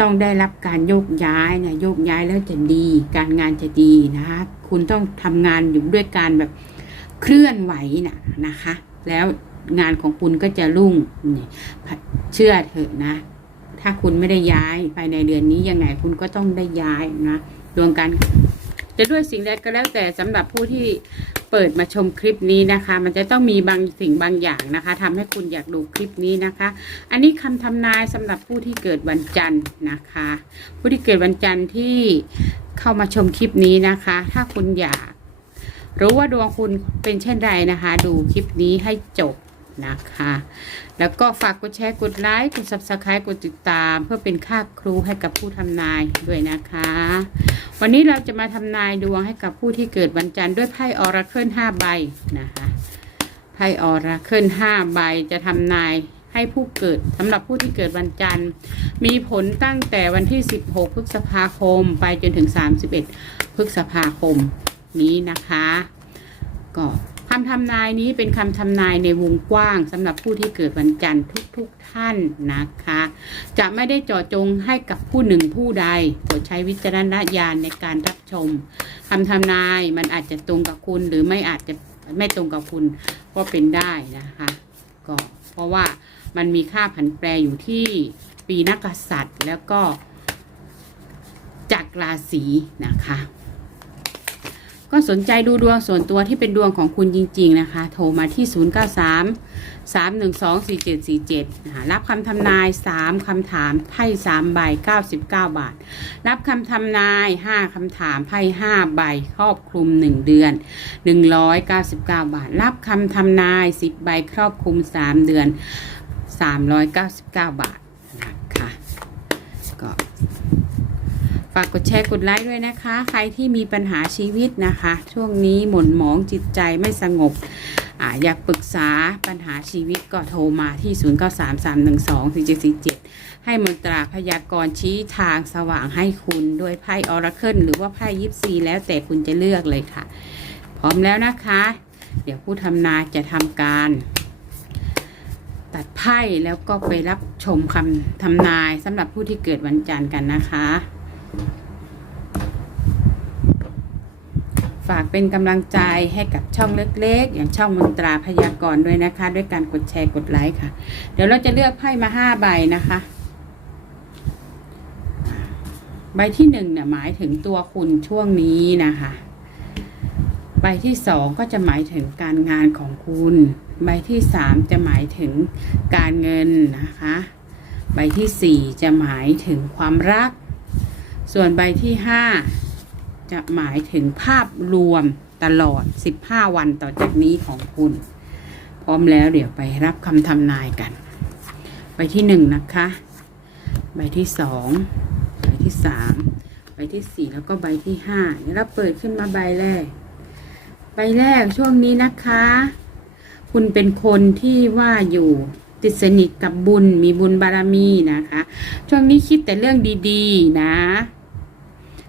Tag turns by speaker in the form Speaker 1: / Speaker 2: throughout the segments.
Speaker 1: ต้องได้รับการโยกย้ายเนี่ยโยกย้ายแล้วจะดี การงานจะดีนะคะคุณต้องทำงานอยู่ด้วยการแบบเคลื่อนไหวนะนะคะ แล้วงานของคุณก็จะรุ่งเชื่อเถอะนะ ถ้าคุณไม่ได้ย้ายภายในเดือนนี้ยังไงคุณก็ต้องได้ย้ายนะดวงการ จะด้วยสิ่งใดก็แล้วแต่สำหรับผู้ที่เปิดมาชมคลิปนี้นะคะ มันจะต้องมีบางสิ่งบางอย่างนะคะทำให้คุณอยากดูคลิปนี้นะคะ อันนี้คำทำนายสำหรับผู้ที่เกิดวันจันทร์นะคะ ผู้ที่เกิดวันจันทร์ที่เข้ามาชมคลิปนี้นะคะ ถ้าคุณอยากรู้ว่าดวงคุณเป็นเช่นไรนะคะ ดูคลิปนี้ให้จบ นะคะ แล้วก็ฝากกดแชร์กดไลค์กด subscribe กดติดตาม เพื่อเป็นค่าครูให้กับผู้ทำนายด้วยนะคะ วันนี้เราจะมาทำนายดวงให้กับผู้ที่เกิดวันจันทร์ด้วยไพ่ออราเคิลห้าใบนะคะไพ่ออราเคิลห้าใบจะทำนายให้ผู้เกิดสำหรับผู้ที่เกิดวันจันทร์ มีผลตั้งแต่วันที่ 16 พฤษภาคม ไปจนถึง 31 พฤษภาคมนี้นะคะ ก็ คำทำนายนี้เป็นคำทำนายในวงกว้างสำหรับผู้ที่เกิดวันจันทร์ทุกๆทท่านนะคะ จะไม่ได้เจาะจงให้กับผู้หนึ่งผู้ใดโปรดใช้วิจารณญาณในการรับชมคำทำนายมันอาจจะตรงกับคุณหรือไม่อาจจะไม่ตรงกับคุณก็เป็นได้นะคะก็เพราะว่ามันมีค่าผันแปรอยู่ที่ปีนักกษัตริย์แล้วก็จากราศีนะคะ ก็สนใจดูดวงส่วนตัวที่เป็นดวงของคุณจริง ๆ นะคะ โทรมาที่ 093 312 4747นะคะรับคำทำนาย 3คำถามไพ่3ใบ99 บาท รับคำทำนาย 5คำถามไพ่5ใบครอบคลุม 1 เดือน 199 บาท รับคำทำนาย 10 ใบครอบคลุม 3 เดือน 399 บาทนะคะก็ากกดแชร์กดไลค์ด้วยนะคะ ใครที่มีปัญหาชีวิตนะคะ ช่วงนี้หม่นหมองจิตใจไม่สงบออยากปรึกษาปัญหาชีวิตก็โทรมาที่ 0933124747 ให้มนตราพยากรณ์ชี้ทางสว่างให้คุณด้วยไพ่ออราเคิลหรือว่าไพ่ยิปซีแล้วแต่คุณจะเลือกเลยค่ะ พร้อมแล้วนะคะ เดี๋ยวผู้ทำนายจะทำการตัดไพ่แล้วก็ไปรับชมคำทำนายสำหรับผู้ที่เกิดวันจันทร์กันนะคะ ฝากเป็นกำลังใจให้กับช่องเล็กๆ อย่างช่องมนตราพยากรณ์ด้วยนะคะ ด้วยการกดแชร์กดไลค์ค่ะ เดี๋ยวเราจะเลือกไพ่มาห้าใบนะคะ ใบที่หนึ่งเนี่ยหมายถึงตัวคุณช่วงนี้นะคะ ใบที่สองก็จะหมายถึงการงานของคุณ ใบที่สามจะหมายถึงการเงินนะคะ ใบที่สี่จะหมายถึงความรัก ส่วนใบที่ห้าจะหมายถึงภาพรวมตลอด 15 วันต่อจากนี้ของคุณ พร้อมแล้วเดี๋ยวไปรับคำทำนายกัน ใบที่หนึ่งนะคะ ใบที่สองใบที่สามใบที่สี่แล้วก็ใบที่ห้าเดี๋ยวเราเปิดขึ้นมาใบแรก ใบแรกช่วงนี้นะคะ คุณเป็นคนที่ว่าอยู่ติดสนิทกับบุญมีบุญบารมีนะคะ ช่วงนี้คิดแต่เรื่องดี ๆ นะ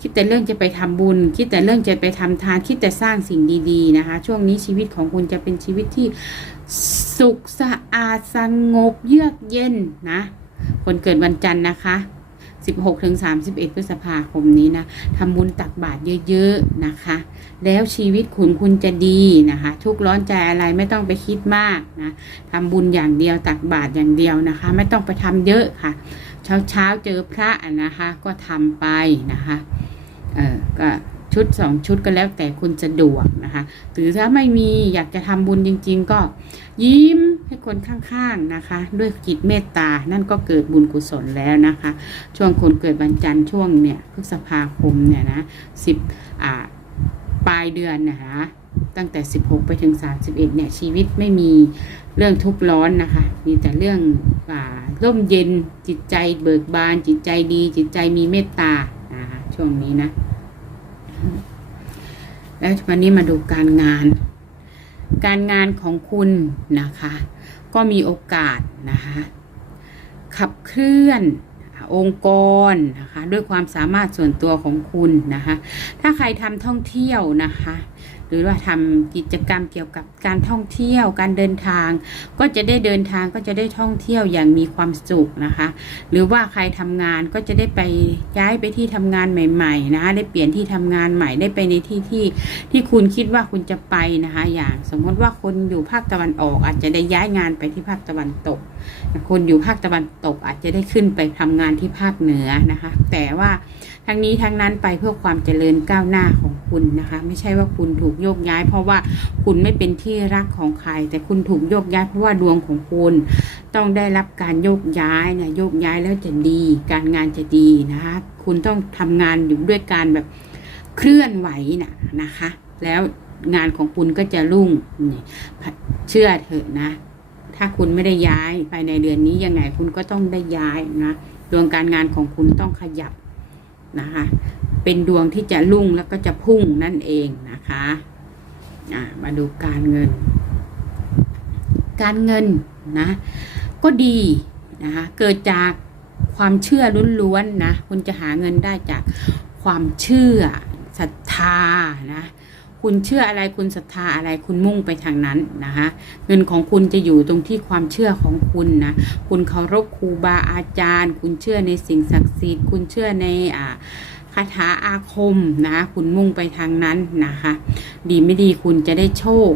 Speaker 1: คิดแต่เรื่องจะไปทำบุญ คิดแต่เรื่องจะไปทำทาน คิดแต่สร้างสิ่งดีๆนะคะ ช่วงนี้ชีวิตของคุณจะเป็นชีวิตที่สุขสะอาดสงบเยือกเย็นนะ คนเกิดวันจันทร์นะคะ 16ถึง31 พฤษภาคมนี้นะทำบุญตักบาตรเยอะๆนะคะ แล้วชีวิตคุณคุณจะดีนะคะ ทุกร้อนใจอะไรไม่ต้องไปคิดมากนะทำบุญอย่างเดียวตักบาตรอย่างเดียวนะคะ ไม่ต้องไปทำเยอะค่ะ เช้าเช้าๆเจอพระนะคะ ก็ทำไปนะคะ เออก็ชุดสองชุดก็แล้วแต่คุณสะดวกนะคะหรือถ้าไม่มีอยากจะทำบุญจริง ๆ ก็ยิ้มให้คนข้างๆนะคะ ด้วยจิตเมตตานั่นก็เกิดบุญกุศลแล้วนะคะ ช่วงคนเกิดวันจันทร์ช่วงเนี่ยพฤษภาคมเนี่ยนะสิบอ่าปลายเดือนนะคะตั้งแต่ 16 ไปถึง 31 เนี่ย ชีวิตไม่มีเรื่องทุกข์ร้อนนะคะ มีแต่เรื่องอ่าร่มเย็นจิตใจเบิกบาน จิตใจดี จิตใจมีเมตตา ช่วงนี้นะ แล้ววันนี้มาดูการงาน การงานของคุณนะคะ ก็มีโอกาสนะคะ ขับเคลื่อนองค์กรนะคะ ด้วยความสามารถส่วนตัวของคุณนะคะ ถ้าใครทำท่องเที่ยวนะคะ หรือว่าทำกิจกรรมเกี่ยวกับการท่องเที่ยวการเดินทาง ก็จะได้เดินทางก็จะได้ท่องเที่ยวอย่างมีความสุขนะคะ หรือว่าใครทำงานก็จะได้ไปย้ายไปที่ทำงานใหม่ ๆ นะคะได้เปลี่ยนที่ทำงานใหม่ได้ไปในที่ที่ที่คุณคิดว่าคุณจะไปนะคะ อย่างสมมติว่าคนอยู่ภาคตะวันออก อาจจะได้ย้ายงานไปที่ภาคตะวันตก คนอยู่ภาคตะวันตกอาจจะได้ขึ้นไปทำงานที่ภาคเหนือนะคะ แต่ว่า ทั้งนี้ทั้งนั้นไปเพื่อความเจริญก้าวหน้าของคุณนะคะ ไม่ใช่ว่าคุณถูกโยกย้าย เพราะว่าคุณไม่เป็นที่รักของใคร แต่คุณถูกโยกย้ายเพราะว่าดวงของคุณต้องได้รับการโยกย้ายเนี่ยโยกย้ายแล้วจะดี การงานจะดีนะคะ คุณต้องทำงานอยู่ด้วยการแบบเคลื่อนไหวนะนะคะ แล้วงานของคุณก็จะรุ่งเชื่อเถอะนะ ถ้าคุณไม่ได้ย้ายภายในเดือนนี้ยังไงคุณก็ต้องได้ย้ายนะดวงการงานของคุณต้องขยับ นะคะ เป็นดวงที่จะรุ่งแล้วก็จะพุ่งนั่นเองนะคะะมาดูการเงิน การเงินนะ ก็ดีนะคะ เกิดจากความเชื่อล้วนๆนะ คุณจะหาเงินได้จากความเชื่อศรัทธานะ คุณเชื่ออะไรคุณศรัทธาอะไรคุณมุ่งไปทางนั้นนะคะเงินของคุณจะอยู่ตรงที่ความเชื่อของคุณนะคุณเคารพครูบาอาจารย์ คุณเชื่อในสิ่งศักดิ์สิทธิ์ คุณเชื่อในอ่าคาถาอาคมนะคุณมุ่งไปทางนั้นนะคะ ดีไม่ดีคุณจะได้โชค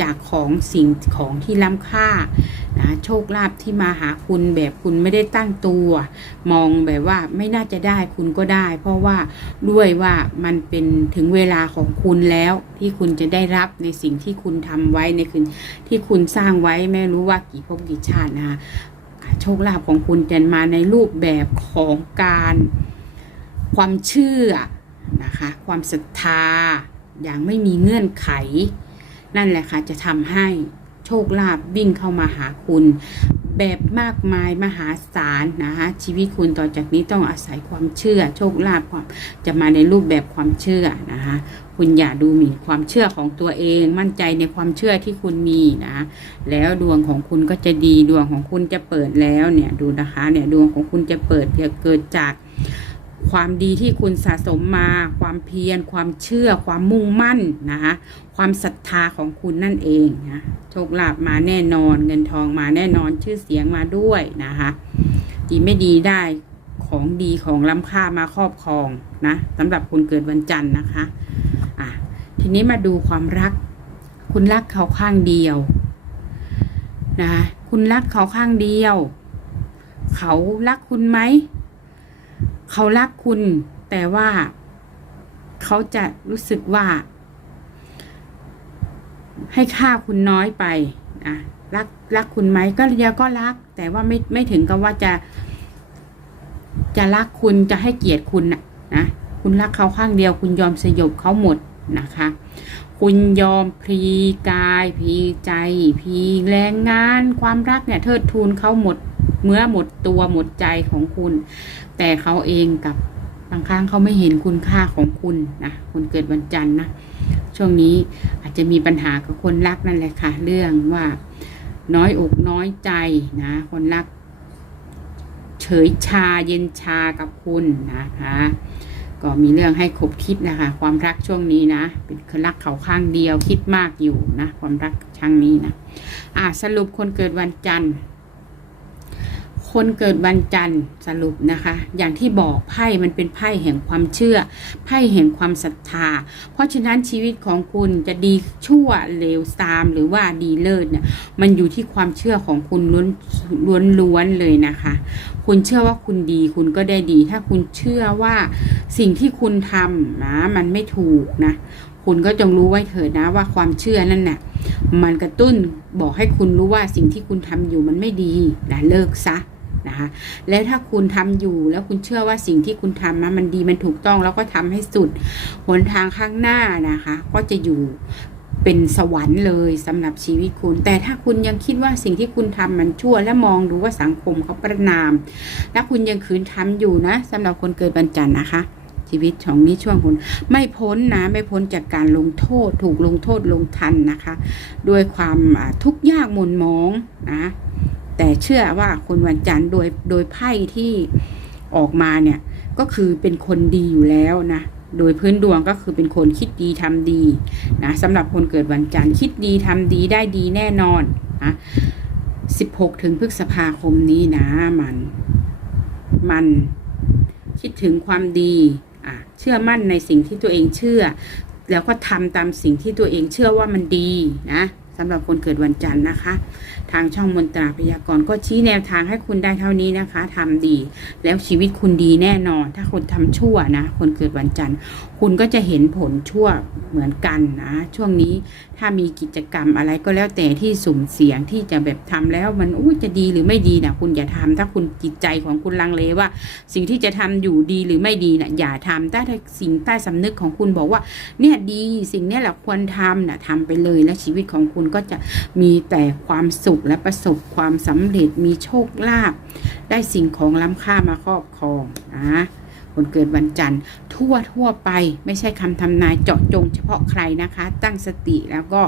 Speaker 1: จากของสิ่งของที่ล้ำค่า นะโชคลาภที่มาหาคุณแบบคุณไม่ได้ตั้งตัว มองแบบว่าไม่น่าจะได้คุณก็ได้ เพราะว่าด้วยว่ามันเป็นถึงเวลาของคุณแล้วที่คุณจะได้รับในสิ่งที่คุณทำไว้ในคืนที่คุณสร้างไว้ไม่รู้ว่ากี่ภพกี่ชาตินะคะโชคลาภของคุณจะมาในรูปแบบของการความเชื่อนะคะความศรัทธาอย่างไม่มีเงื่อนไข นั่นแหละค่ะจะทำให้ โชคลาภวิ่งเข้ามาหาคุณ แบบมากมายมหาศาลนะคะชีวิตคุณต่อจากนี้ต้องอาศัยความเชื่อ โชคลาภความจะมาในรูปแบบความเชื่อนะคะคุณอย่าดูหมิ่นความเชื่อของตัวเองมั่นใจในความเชื่อที่คุณมีนะ แล้วดวงของคุณก็จะดีดวงของคุณจะเปิดแล้วเนี่ยดูนะคะเนี่ยดวงของคุณจะเปิดเกิดจาก ความดีที่คุณสะสมมา ความเพียร ความเชื่อ ความมุ่งมั่นนะคะความศรัทธาของคุณนั่นเองนะโชคลาภมาแน่นอน เงินทองมาแน่นอนชื่อเสียงมาด้วยนะคะดีไม่ดีได้ของดีของล้ำค่ามาครอบครองนะสำหรับคนเกิดวันจันทร์นะคะอะทีนี้มาดูความรัก คุณรักเขาข้างเดียวนะคะคุณรักเขาข้างเดียว เขารักคุณไหม เขารักคุณ แต่ว่าเขาจะรู้สึกว่า ให้ค่าคุณน้อยไปนะรักรักคุณไหมก็เดียก็รัก แต่ว่าไม่ไม่ถึงกับว่าจะ จะรักคุณจะให้เกียรติคุณนะนะคุณรักเขาข้างเดียว คุณยอมสยบเขาหมดนะคะ คุณยอมพลีกายพลีใจพลีแรงงาน ความรักเนี่ยเทิดทูนเขาหมด เมื่อหมดตัวหมดใจของคุณ แต่เขาเองกับบางครั้งเขาไม่เห็นคุณค่าของคุณนะคุณเกิดวันจันทร์นะช่วงนี้อาจจะมีปัญหากับคนรักนั่นแหละค่ะ เรื่องว่าน้อยอกน้อยใจนะ คนรัก เฉยชาเย็นชากับคุณนะคะก็มีเรื่องให้คบคิดนะคะ ความรักช่วงนี้นะ เป็นคนรักเขาข้างเดียวคิดมากอยู่นะ ความรักช่างนี้นะอ่าสรุปคนเกิดวันจันทร์ คนเกิดวันจันทร์สรุปนะคะ อย่างที่บอกไพ่มันเป็นไพ่แห่งความเชื่อ ไพ่แห่งความศรัทธา เพราะฉะนั้นชีวิตของคุณจะดีชั่วเลวซามหรือว่าดีเลิศเนี่ยมันอยู่ที่ความเชื่อของคุณล้วนล้วนวนเลยนะคะ คุณเชื่อว่าคุณดีคุณก็ได้ดี ถ้าคุณเชื่อว่าสิ่งที่คุณทำนะมันไม่ถูกนะคุณก็จงรู้ไว้เถิดนะว่าความเชื่อนั่นน่ะมันกระตุ้นบอกให้คุณรู้ว่าสิ่งที่คุณทำอยู่มันไม่ดีนะเลิกซะ นะคะ และถ้าคุณทำอยู่แล้วคุณเชื่อว่าสิ่งที่คุณทำนะมันดีมันถูกต้องแล้วก็ทำให้สุดหนทางข้างหน้านะคะ ก็จะอยู่เป็นสวรรค์เลยสำหรับชีวิตคุณ แต่ถ้าคุณยังคิดว่าสิ่งที่คุณทำมันชั่ว และมองดูว่าสังคมเขาประนาม และคุณยังขืนทำอยู่นะสำหรับคนเกิดวันจันนะคะชีวิตของนี้ช่วงคุณไม่พ้นนะไม่พ้นจากการลงโทษ ถูกลงโทษลงทันนะคะ ด้วยความทุกข์ยากหม่นมองนะ แต่เชื่อว่าคนวันจันทร์โดยโดยไพ่ที่ออกมาเนี่ยก็คือเป็นคนดีอยู่แล้วนะโดยพื้นดวงก็คือเป็นคนคิดดีทำดีนะสำหรับคนเกิดวันจันทร์คิดดีทำดีได้ดีแน่นอนนะ16 ถึงพฤษภาคมนี้นะ มัน มันคิดถึงความดีอะเชื่อมั่นในสิ่งที่ตัวเองเชื่อ แล้วก็ทำตามสิ่งที่ตัวเองเชื่อว่ามันดีนะ สำหรับคนเกิดวันจันทร์นะคะ ทางช่องมนตราพยากรณ์ก็ชี้แนวทางให้คุณได้เท่านี้นะคะทำดี แล้วชีวิตคุณดีแน่นอน ถ้าคุณทำชั่วนะ คนเกิดวันจันทร์ คุณก็จะเห็นผลชั่วเหมือนกันนะ ช่วงนี้ถ้ามีกิจกรรมอะไรก็แล้วแต่ที่สุ่มเสี่ยงที่จะแบบทำแล้วมันอุ้จะดีหรือไม่ดีนะคุณอย่าทำถ้าคุณจิตใจของคุณลังเลว่า สิ่งที่จะทำอยู่ดีหรือไม่ดีนะอย่าทำถ้าสิ่งใต้สำนึกของคุณบอกว่า เนี่ยดีสิ่งนี้แหละควรทำนะทำไปเลยแล้วชีวิตของคุณก็จะมีแต่ความสุขและประสบความสำเร็จมีโชคลาภได้สิ่งของล้ำค่ามาครอบครองนะคนเกิดวันจันทร์ทั่วทั่วไปไม่ใช่คำทำนายเจาะจงเฉพาะใครนะคะ ตั้งสติแล้วก็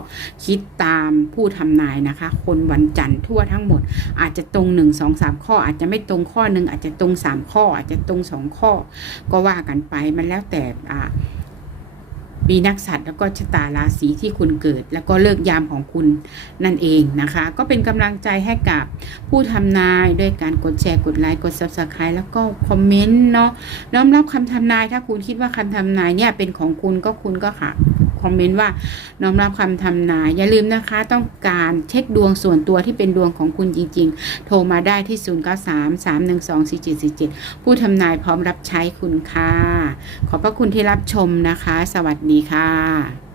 Speaker 1: คิดตามผู้ทำนายนะคะ คนวันจันทร์ทั่วทั้งหมด อาจจะตรงหนึ่งสองสามข้อ อาจจะไม่ตรงข้อหนึ่งอาจจะตรงสามข้อ อาจจะตรงสองข้อ ก็ว่ากันไปมันแล้วแต่อ่า ปีนักสัตว์แล้วก็ชะตาราศีที่คุณเกิด แล้วก็เลิกยามของคุณนั่นเองนะคะ ก็เป็นกำลังใจให้กับผู้ทำนายด้วยการกดแชร์กดไลค์กด subscribe แล้วก็คอมเมนต์เนาะน้อมรับคำทำนายถ้าคุณคิดว่าคำทำนายเนี่ยเป็นของคุณก็คุณก็ค่ะ คอมเมนต์ว่าน้อมรับคำทำนาย อย่าลืมนะคะ ต้องการเช็คดวงส่วนตัวที่เป็นดวงของคุณจริง ๆ โทรมาได้ที่ 0933124747 ผู้ทำนายพร้อมรับใช้คุณค่ะ ขอบพระคุณที่รับชมนะคะ สวัสดีค่ะ